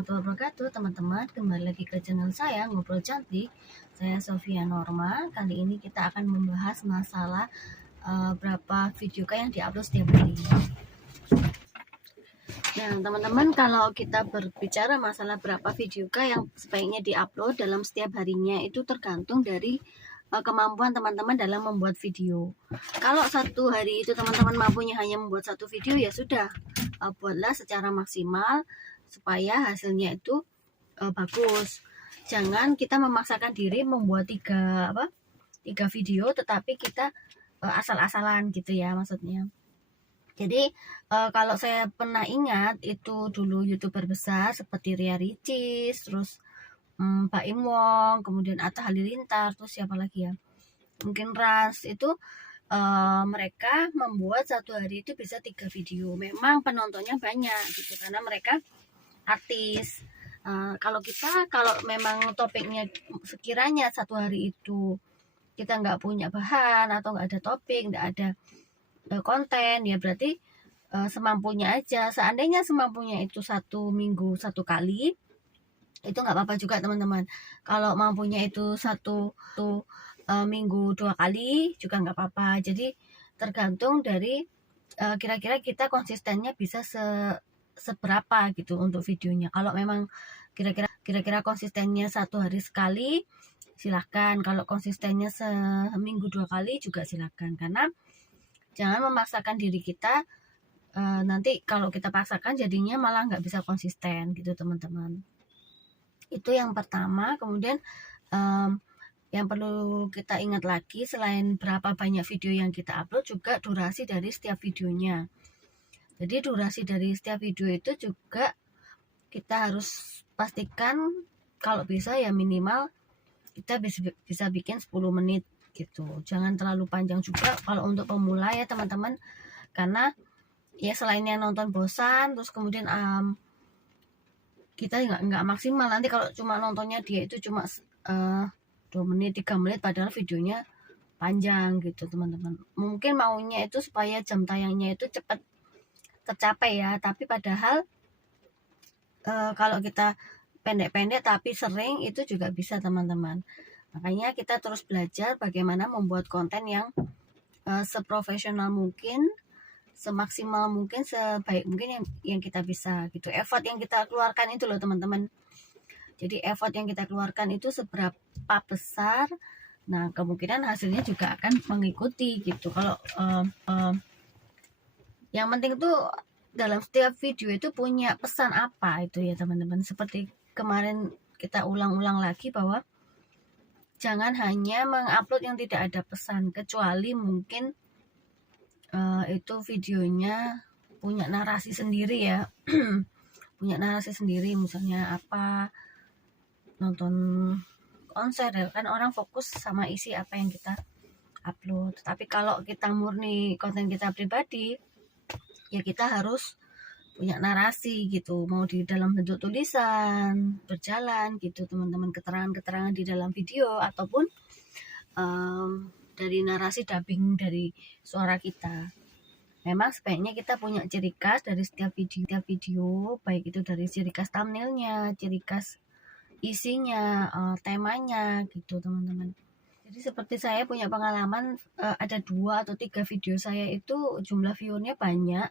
warahmatullahi wabarakatuh, teman-teman. Kembali lagi ke channel saya, Ngobrol Cantik. Saya Sofia Norma. Kali ini kita akan membahas masalah berapa video yang diupload setiap hari. Nah, teman-teman, kalau kita berbicara masalah berapa video yang sebaiknya diupload dalam setiap harinya, itu tergantung dari kemampuan teman-teman dalam membuat video. Kalau satu hari itu teman-teman mampunya hanya membuat satu video, ya sudah, buatlah secara maksimal supaya hasilnya itu bagus. Jangan kita memaksakan diri membuat tiga video, tetapi kita asal-asalan gitu ya maksudnya. Jadi kalau saya pernah ingat itu dulu YouTuber besar seperti Ria Ricis, terus Pak Im Wong, kemudian Atta Halilintar, terus siapa lagi ya? Mungkin Ras itu mereka membuat satu hari itu bisa 3 video. Memang penontonnya banyak gitu karena mereka artis. Kalau memang topiknya sekiranya satu hari itu kita nggak punya bahan atau nggak ada topik, nggak ada konten, ya berarti semampunya aja. Seandainya semampunya itu satu minggu satu kali, itu nggak apa-apa juga teman-teman. Kalau mampunya itu satu minggu 2 kali juga nggak apa-apa. Jadi tergantung dari kira-kira kita konsistennya bisa seberapa gitu untuk videonya. Kalau memang kira-kira konsistennya satu hari sekali, silahkan. Kalau konsistennya seminggu 2 kali juga silahkan. Karena jangan memaksakan diri kita, nanti kalau kita paksakan jadinya malah nggak bisa konsisten gitu teman-teman. Itu yang pertama. Kemudian yang perlu kita ingat lagi, selain berapa banyak video yang kita upload, juga durasi dari setiap videonya. Jadi durasi dari setiap video itu juga kita harus pastikan kalau bisa ya minimal kita bisa bikin 10 menit gitu. Jangan terlalu panjang juga kalau untuk pemula ya teman-teman, karena ya selain yang nonton bosan, terus kemudian kita nggak maksimal. Nanti kalau cuma nontonnya dia itu cuma 2 menit 3 menit padahal videonya panjang gitu teman-teman. Mungkin maunya itu supaya jam tayangnya itu cepat tercapai ya, tapi padahal kalau kita pendek-pendek tapi sering itu juga bisa teman-teman. Makanya kita terus belajar bagaimana membuat konten yang seprofesional mungkin, semaksimal mungkin, sebaik mungkin yang kita bisa gitu. Effort yang kita keluarkan itu loh teman-teman. Jadi effort yang kita keluarkan itu seberapa besar, nah kemungkinan hasilnya juga akan mengikuti gitu. Kalau yang penting tuh dalam setiap video itu punya pesan apa itu ya teman-teman. Seperti kemarin kita ulang-ulang lagi bahwa jangan hanya mengupload yang tidak ada pesan, kecuali mungkin itu videonya punya narasi sendiri ya. Punya narasi sendiri, misalnya apa, nonton konser ya kan, orang fokus sama isi apa yang kita upload. Tapi kalau kita murni konten kita pribadi, ya kita harus punya narasi gitu, mau di dalam bentuk tulisan, berjalan gitu teman-teman, keterangan-keterangan di dalam video, ataupun dari narasi dubbing dari suara kita. Memang sebaiknya kita punya ciri khas dari setiap video, baik itu dari ciri khas thumbnailnya, ciri khas isinya, temanya gitu teman-teman. Jadi seperti saya punya pengalaman, ada 2 atau 3 video saya itu jumlah view-nya banyak.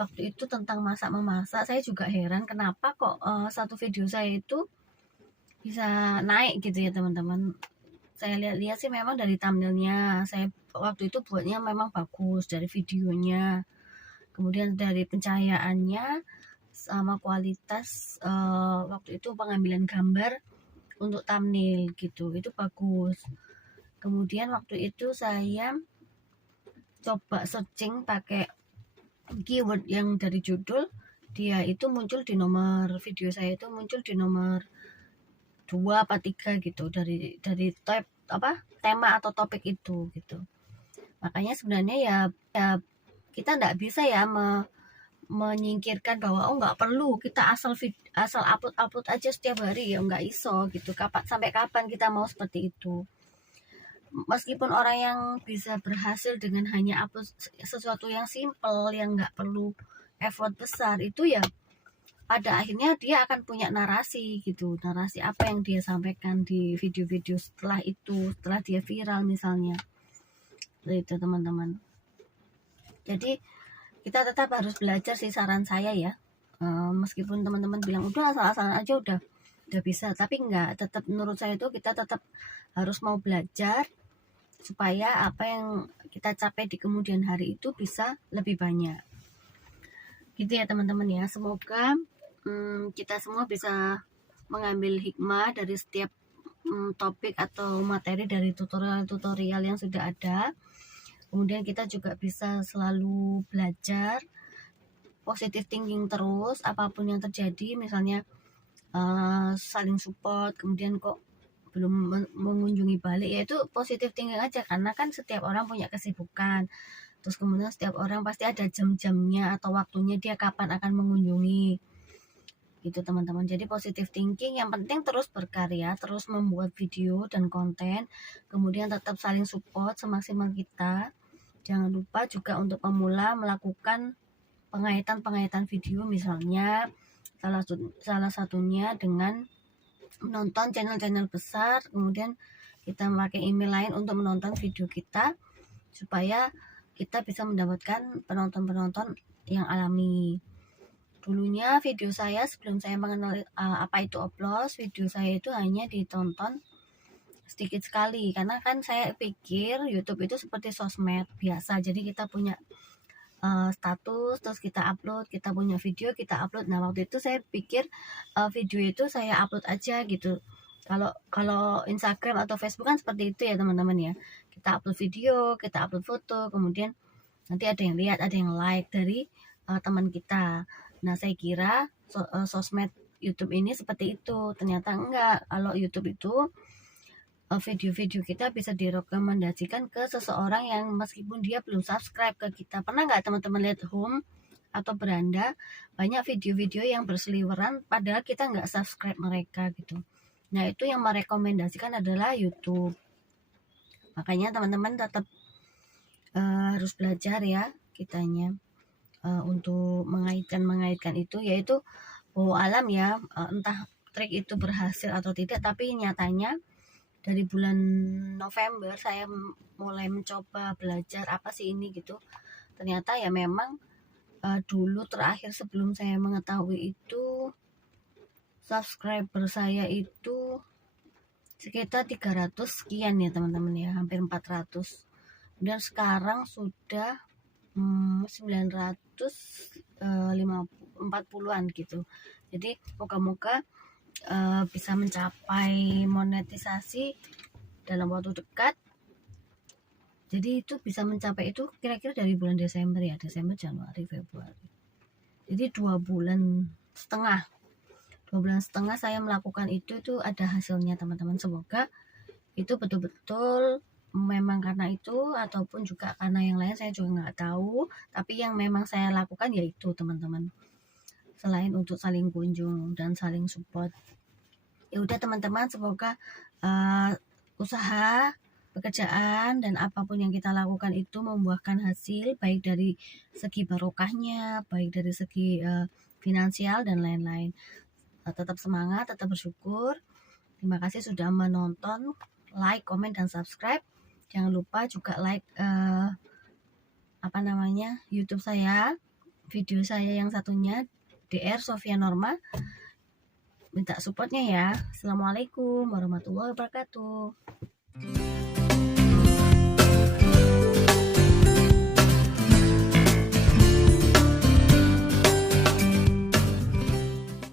Waktu itu tentang masak-memasak. Saya juga heran kenapa kok satu video saya itu bisa naik gitu ya teman-teman. Saya lihat-lihat sih memang dari thumbnailnya. Saya waktu itu buatnya memang bagus dari videonya. Kemudian dari pencahayaannya sama kualitas waktu itu pengambilan gambar untuk thumbnail gitu, itu bagus. Kemudian waktu itu saya coba searching pakai keyword yang dari judul, dia itu muncul di nomor video saya itu muncul di nomor 2 apa 3 gitu dari tab tema atau topik itu gitu. Makanya sebenarnya ya kita nggak bisa ya menyingkirkan bahwa nggak perlu kita asal upload aja setiap hari, ya nggak iso gitu. Sampai kapan kita mau seperti itu? Meskipun orang yang bisa berhasil dengan hanya upload sesuatu yang simple, yang nggak perlu effort besar, itu ya pada akhirnya dia akan punya narasi gitu, narasi apa yang dia sampaikan di video-video setelah itu, setelah dia viral misalnya. Itu teman-teman. Jadi kita tetap harus belajar sih, saran saya ya. Meskipun teman-teman bilang udah asal-asalan aja udah bisa, tapi enggak, tetap menurut saya itu kita tetap harus mau belajar supaya apa yang kita capai di kemudian hari itu bisa lebih banyak. Gitu ya teman-teman ya. Semoga kita semua bisa mengambil hikmah dari setiap topik atau materi dari tutorial-tutorial yang sudah ada. Kemudian kita juga bisa selalu belajar positive thinking terus, apapun yang terjadi, misalnya saling support, kemudian kok belum mengunjungi balik, yaitu positive thinking aja, karena kan setiap orang punya kesibukan. Terus kemudian setiap orang pasti ada jam-jamnya atau waktunya dia kapan akan mengunjungi gitu teman-teman. Jadi positive thinking, yang penting terus berkarya, terus membuat video dan konten, kemudian tetap saling support semaksimal kita. Jangan lupa juga untuk pemula melakukan pengaitan video, misalnya salah satunya dengan menonton channel-channel besar, kemudian kita memakai email lain untuk menonton video kita supaya kita bisa mendapatkan penonton-penonton yang alami. Dulunya video saya sebelum saya mengenal apa itu Oplos, video saya itu hanya ditonton sedikit sekali, karena kan saya pikir YouTube itu seperti sosmed biasa, jadi kita punya status, terus kita upload, kita punya video, kita upload. Nah waktu itu saya pikir video itu saya upload aja gitu. Kalau Instagram atau Facebook kan seperti itu ya teman-teman ya, kita upload video, kita upload foto, kemudian nanti ada yang lihat, ada yang like dari teman kita. Nah saya kira sosmed YouTube ini seperti itu, ternyata enggak. Kalau YouTube itu video-video kita bisa direkomendasikan ke seseorang yang meskipun dia belum subscribe ke kita. Pernah nggak teman-teman lihat home atau beranda, banyak video-video yang berseliweran padahal kita nggak subscribe mereka gitu. Nah itu yang merekomendasikan adalah YouTube. Makanya teman-teman tetap harus belajar ya kitanya untuk mengaitkan itu, yaitu alam ya, entah trik itu berhasil atau tidak, tapi nyatanya dari bulan November saya mulai mencoba belajar apa sih ini gitu. Ternyata ya memang dulu terakhir sebelum saya mengetahui itu, subscriber saya itu sekitar 300 sekian ya teman-teman ya, hampir 400. Dan sekarang sudah 940-an gitu. Jadi moga-moga bisa mencapai monetisasi dalam waktu dekat. Jadi itu bisa mencapai itu kira-kira dari bulan Desember ya, Desember, Januari, Februari. Jadi 2 bulan setengah saya melakukan itu ada hasilnya teman-teman. Semoga itu betul-betul memang karena itu, ataupun juga karena yang lain saya juga nggak tahu, tapi yang memang saya lakukan yaitu teman-teman, selain untuk saling kunjung dan saling support. Ya udah teman-teman, semoga usaha, pekerjaan, dan apapun yang kita lakukan itu membuahkan hasil, baik dari segi barokahnya, baik dari segi finansial dan lain-lain. Tetap semangat, tetap bersyukur. Terima kasih sudah menonton, like, komen, dan subscribe. Jangan lupa juga like YouTube saya, video saya yang satunya DR Sofia Norma. Minta supportnya ya. Assalamualaikum warahmatullahi wabarakatuh.